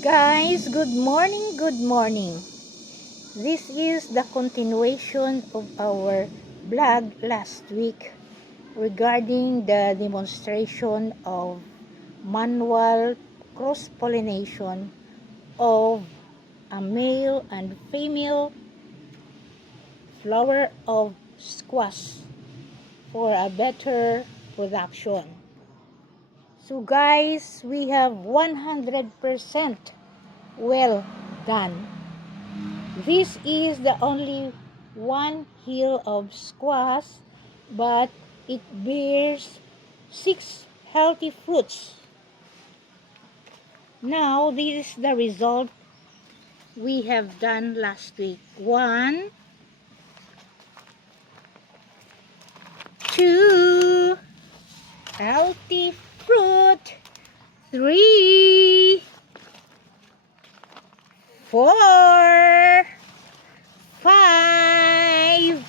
Guys, good morning, good morning. This is the continuation of our vlog last week regarding the demonstration of manual cross-pollination of a male and female flower of squash for a better production. So guys, we have 100% well done. This is the only one hill of squash, but it bears 6 healthy fruits. Now, this is the result we have done last week. 1, 2, healthy fruit. 3, 4, 5,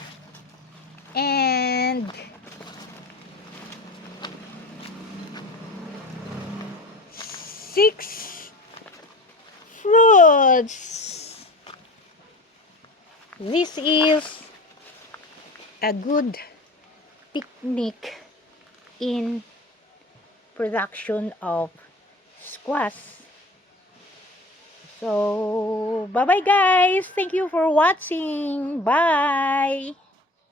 and 6 fruits. This is a good technique in production of squash. So, bye-bye guys. Thank you for watching. Bye.